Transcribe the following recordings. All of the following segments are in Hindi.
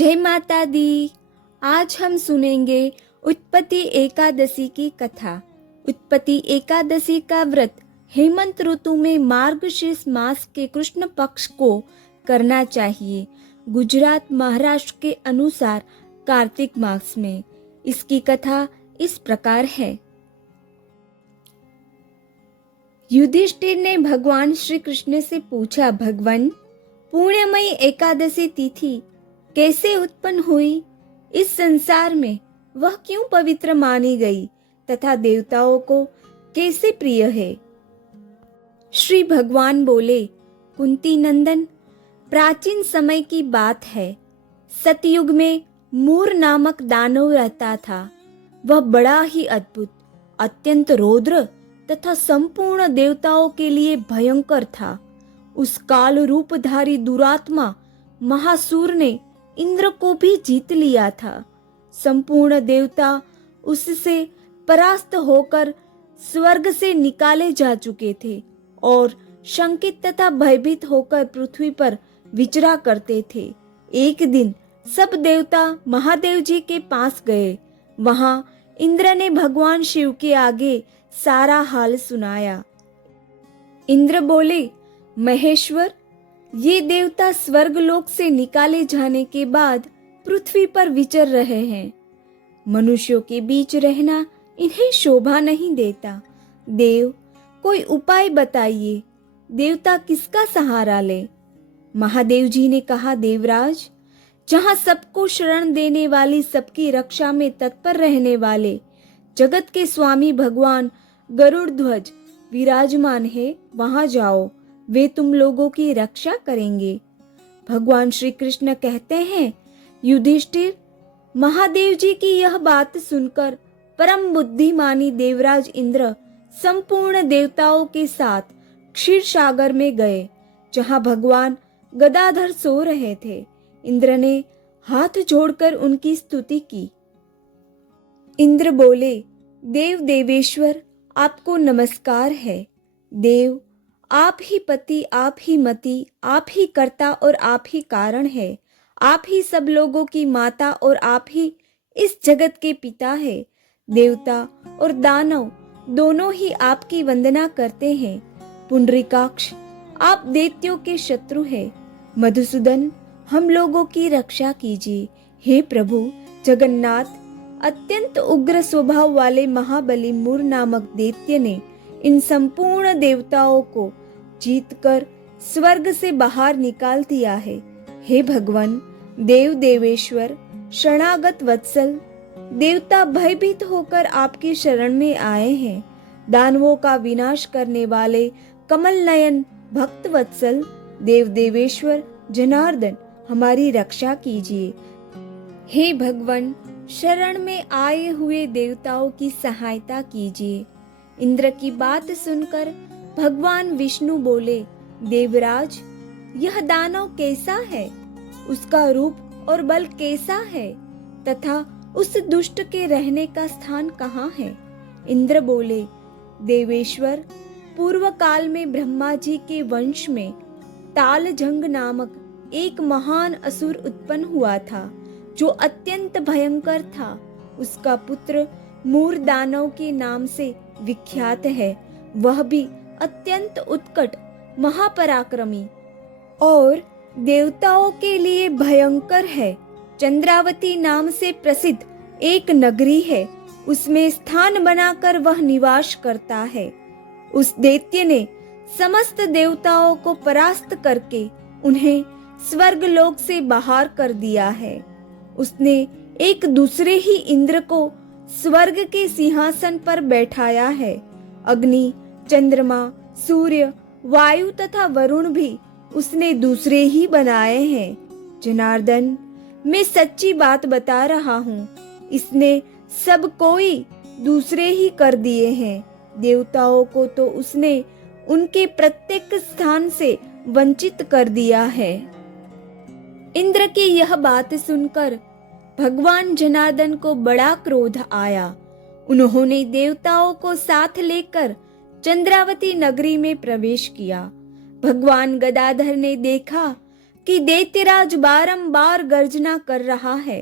जय माता दी। आज हम सुनेंगे उत्पत्ति एकादशी की कथा। उत्पत्ति एकादशी का व्रत हेमंत ऋतु में मार्गशीर्ष मास के कृष्ण पक्ष को करना चाहिए। गुजरात महाराष्ट्र के अनुसार कार्तिक मास में। इसकी कथा इस प्रकार है। युधिष्ठिर ने भगवान श्री कृष्ण से पूछा, भगवान, पुण्यमयी एकादशी तिथि कैसे उत्पन्न हुई? इस संसार में वह क्यों पवित्र मानी गई तथा देवताओं को कैसे प्रिय है? श्री भगवान बोले, कुंती नंदन, प्राचीन समय की बात है। सतयुग में मूर नामक दानव रहता था। वह बड़ा ही अद्भुत, अत्यंत रौद्र तथा संपूर्ण देवताओं के लिए भयंकर था। उस काल रूपधारी दुरात्मा महासुर ने इंद्र को भी जीत लिया था। संपूर्ण देवता उससे परास्त होकर स्वर्ग से निकाले जा चुके थे और शंकित तथा भयभीत होकर पृथ्वी पर विचरा करते थे। एक दिन सब देवता महादेव जी के पास गए। वहां इंद्र ने भगवान शिव के आगे सारा हाल सुनाया। इंद्र बोले, महेश्वर, ये देवता स्वर्गलोक से निकाले जाने के बाद पृथ्वी पर विचर रहे हैं। मनुष्यों के बीच रहना इन्हें शोभा नहीं देता। देव, कोई उपाय बताइए। देवता किसका सहारा ले? महादेव जी ने कहा, देवराज, जहां सबको शरण देने वाली, सबकी रक्षा में तत्पर रहने वाले जगत के स्वामी भगवान गरुड़ ध्वज विराजमान है, वहां जाओ, वे तुम लोगों की रक्षा करेंगे। भगवान श्री कृष्ण कहते हैं, युधिष्ठिर, महादेव जी की यह बात सुनकर परम बुद्धिमानी देवराज इंद्र संपूर्ण देवताओं के साथ क्षीर सागर में गए, जहां भगवान गदाधर सो रहे थे। इंद्र ने हाथ जोड़कर उनकी स्तुति की। इंद्र बोले, देव देवेश्वर, आपको नमस्कार है। देव, आप ही पति, आप ही मति, आप ही कर्ता और आप ही कारण है। आप ही सब लोगों की माता और आप ही इस जगत के पिता है। देवता और दानव दोनों ही आपकी वंदना करते हैं। पुंडरीकाक्ष, आप दैत्यों के शत्रु हैं। मधुसूदन, हम लोगों की रक्षा कीजिए। हे प्रभु जगन्नाथ, अत्यंत उग्र स्वभाव वाले महाबली मूर नामक दैत्य ने इन संपूर्ण देवताओं को जीतकर स्वर्ग से बाहर निकाल दिया है। हे भगवान देव देवेश्वर, शरणागत वत्सल, देवता भयभीत होकर आपकी शरण में आए हैं। दानवों का विनाश करने वाले कमल नयन भक्त वत्सल देव देवेश्वर जनार्दन, हमारी रक्षा कीजिए। हे भगवान, शरण में आए हुए देवताओं की सहायता कीजिए। इंद्र की बात सुनकर भगवान विष्णु बोले, देवराज, यह दानव कैसा है? उसका रूप और बल कैसा है तथा उस दुष्ट के रहने का स्थान कहाँ है? इंद्र बोले, देवेश्वर, पूर्व काल में ब्रह्मा जी के वंश में तालजंग नामक एक महान असुर उत्पन्न हुआ था, जो अत्यंत भयंकर था। उसका पुत्र मूर दानव के नाम से विख्यात है। वह भी अत्यंत उत्कट, महापराक्रमी और देवताओं के लिए भयंकर है। चंद्रावती नाम से प्रसिद्ध एक नगरी है, उसमें स्थान बनाकर वह निवास करता है। उस दैत्य ने समस्त देवताओं को परास्त करके उन्हें स्वर्गलोक से बाहर कर दिया है। उसने एक दूसरे ही इंद्र को स्वर्ग के सिंहासन पर बैठाया है। अग्नि, चंद्रमा, सूर्य, वायु तथा वरुण भी उसने दूसरे ही बनाए हैं। जनार्दन, मैं सच्ची बात बता रहा हूँ, इसने सब कोई दूसरे ही कर दिए हैं। देवताओं को तो उसने उनके प्रत्येक स्थान से वंचित कर दिया है। इंद्र की यह बात सुनकर भगवान जनार्दन को बड़ा क्रोध आया। उन्होंने देवताओं को साथ लेकर चंद्रावती नगरी में प्रवेश किया। भगवान गदाधर ने देखा कि दैत्यराज बारंबार गर्जना कर रहा है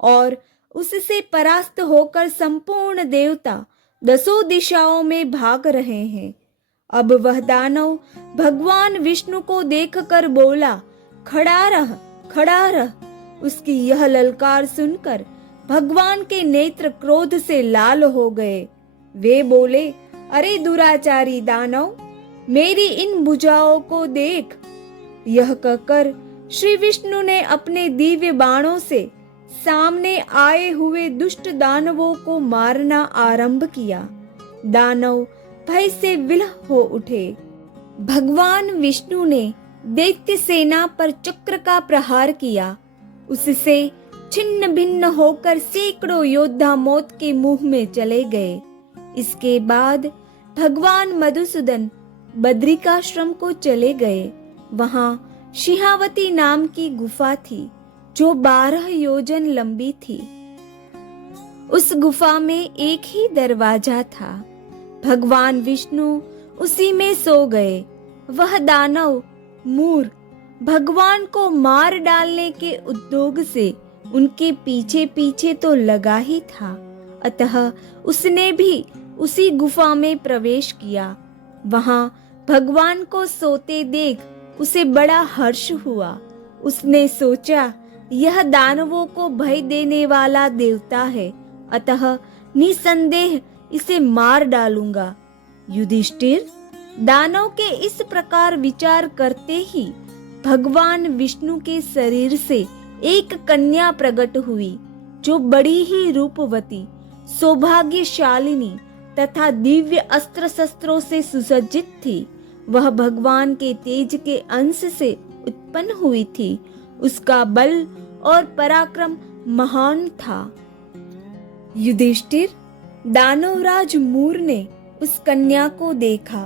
और उससे परास्त होकर संपूर्ण देवता 10 दिशाओं में भाग रहे हैं। अब वह दानव भगवान विष्णु को देखकर बोला, खड़ा रह, खड़ा रह। उसकी यह ललकार सुनकर भगवान के नेत्र क्रोध से लाल हो गए। वे बोले, अरे दुराचारी दानव, मेरी इन भुजाओं को देख। यह कहकर श्री विष्णु ने अपने दिव्य बाणों से सामने आए हुए दुष्ट दानवों को मारना आरंभ किया। दानव भय से विलह हो उठे। भगवान विष्णु ने दैत्य सेना पर चक्र का प्रहार किया। उससे छिन्न भिन्न होकर सैकड़ों योद्धा मौत के मुंह में चले गए। इसके बाद भगवान मधुसूदन बद्रिकाश्रम को चले गए। वहां शिहावती नाम की गुफा थी जो 12 योजन लंबी थी। उस गुफा में एक ही दरवाजा था। भगवान विष्णु उसी में सो गए। वह दानव मूर भगवान को मार डालने के उद्योग से उनके पीछे पीछे तो लगा ही था, अतः उसने भी उसी गुफा में प्रवेश किया। वहां भगवान को सोते देख उसे बड़ा हर्ष हुआ। उसने सोचा, यह दानवों को भय देने वाला देवता है, अतः निसंदेह इसे मार डालूंगा। युधिष्ठिर, दानव के इस प्रकार विचार करते ही भगवान विष्णु के शरीर से एक कन्या प्रकट हुई जो बड़ी ही रूपवती, सौभाग्यशालिनी तथा दिव्य अस्त्र शस्त्रों से सुसज्जित थी। वह भगवान के तेज के अंश से उत्पन्न हुई थी। उसका बल और पराक्रम महान था। युधिष्ठिर, दानवराज मूर ने उस कन्या को देखा।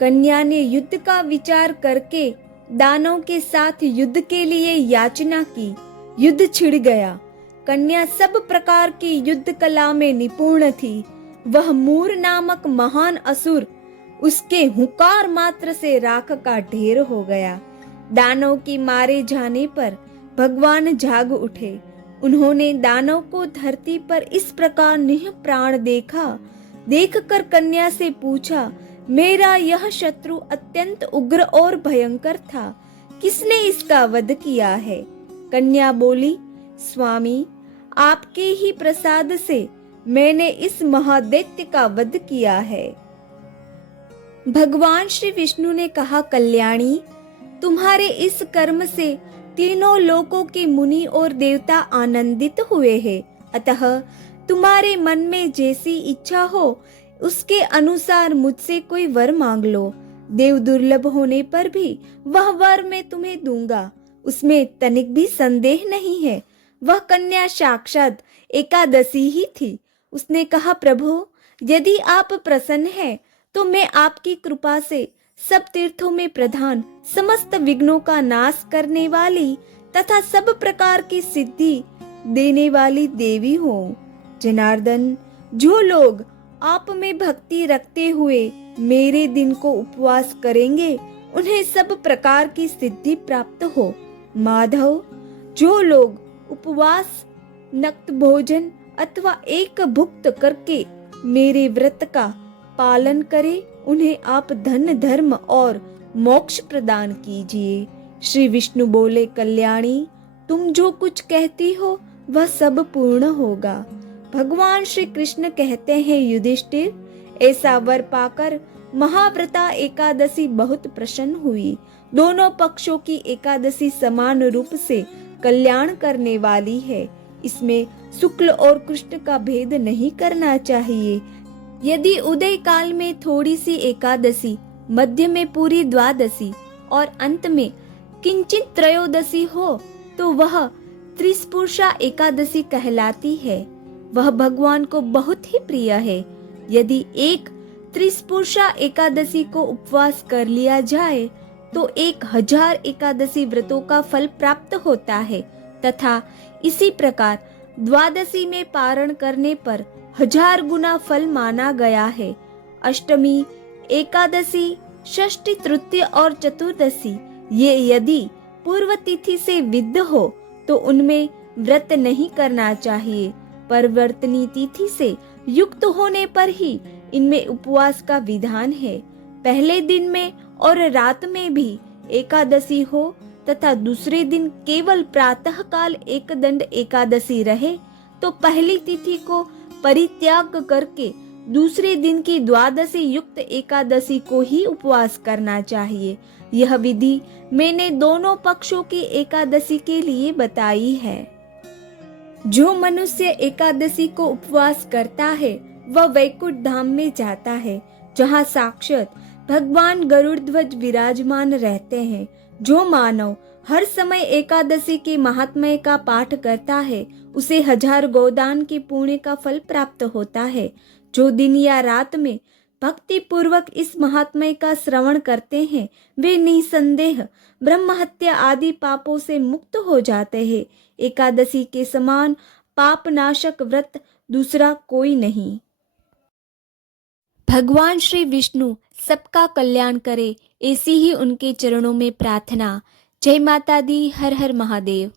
कन्या ने युद्ध का विचार करके दानव के साथ युद्ध के लिए याचना की। युद्ध छिड़ गया। कन्या सब प्रकार की युद्ध कला में निपुण थी। वह मूर नामक महान असुर उसके हुंकार मात्र से राख का ढेर हो गया। दानव की मारे जाने पर भगवान जाग उठे। उन्होंने दानव को धरती पर इस प्रकार निह प्राण देखा। देखकर कन्या से पूछा, मेरा यह शत्रु अत्यंत उग्र और भयंकर था, किसने इसका वध किया है? कन्या बोली, स्वामी, आपके ही प्रसाद से मैंने इस महादैत्य का वध किया है। भगवान श्री विष्णु ने कहा, कल्याणी, तुम्हारे इस कर्म से तीनों लोकों के मुनि और देवता आनंदित हुए हैं, अतः तुम्हारे मन में जैसी इच्छा हो उसके अनुसार मुझसे कोई वर मांग लो। देव दुर्लभ होने पर भी वह वर मैं तुम्हें दूंगा, उसमें तनिक भी संदेह नहीं है। वह कन्या साक्षात एकादशी ही थी। उसने कहा, प्रभु, यदि आप प्रसन्न हैं तो मैं आपकी कृपा से सब तीर्थों में प्रधान, समस्त विघ्नों का नाश करने वाली तथा सब प्रकार की सिद्धि देने वाली देवी हूँ। जनार्दन, जो लोग आप में भक्ति रखते हुए मेरे दिन को उपवास करेंगे उन्हें सब प्रकार की सिद्धि प्राप्त हो। माधव, जो लोग उपवास, नक्त भोजन अथवा एक भुक्त करके मेरे व्रत का पालन करे, उन्हें आप धन, धर्म और मोक्ष प्रदान कीजिए। श्री विष्णु बोले, कल्याणी, तुम जो कुछ कहती हो वह सब पूर्ण होगा। भगवान श्री कृष्ण कहते हैं, युधिष्ठिर, ऐसा वर पाकर महाव्रता एकादशी बहुत प्रसन्न हुई। दोनों पक्षों की एकादशी समान रूप से कल्याण करने वाली है। इसमें शुक्ल और कृष्ण का भेद नहीं करना चाहिए। यदि उदय काल में थोड़ी सी एकादशी, मध्य में पूरी द्वादशी और अंत में किंचित त्रयोदशी हो तो वह त्रिस्पुरुषा एकादशी कहलाती है। वह भगवान को बहुत ही प्रिय है। यदि एक त्रिस्पुरुषा एकादशी को उपवास कर लिया जाए तो 1000 एकादशी व्रतों का फल प्राप्त होता है तथा इसी प्रकार द्वादशी में पारण करने पर 1000 गुना फल माना गया है। अष्टमी, एकादशी, षष्ठी, तृतीय और चतुर्दशी ये यदि पूर्व तिथि से विद्ध हो तो उनमें व्रत नहीं करना चाहिए। परिवर्तनी तिथि से युक्त होने पर ही इनमें उपवास का विधान है। पहले दिन में और रात में भी एकादशी हो तथा दूसरे दिन केवल प्रातः काल एकदंड एकादशी रहे तो पहली तिथि को परित्याग करके दूसरे दिन की द्वादशी युक्त एकादशी को ही उपवास करना चाहिए। यह विधि मैंने दोनों पक्षों की एकादशी के लिए बताई है। जो मनुष्य एकादशी को उपवास करता है वह वैकुंठ धाम में जाता है, जहाँ साक्षात भगवान गरुड़ध्वज विराजमान रहते हैं। जो मानव हर समय एकादशी के महात्म्य का पाठ करता है उसे 1000 गोदान की पुण्य का फल प्राप्त होता है। जो दिन या रात में भक्ति पूर्वक इस महात्म्य का श्रवण करते हैं वे निसंदेह ब्रह्म हत्या आदि पापों से मुक्त हो जाते हैं। एकादशी के समान पाप नाशक व्रत दूसरा कोई नहीं। भगवान श्री विष्णु सबका कल्याण करे, ऐसी ही उनके चरणों में प्रार्थना। जय माता दी। हर हर महादेव।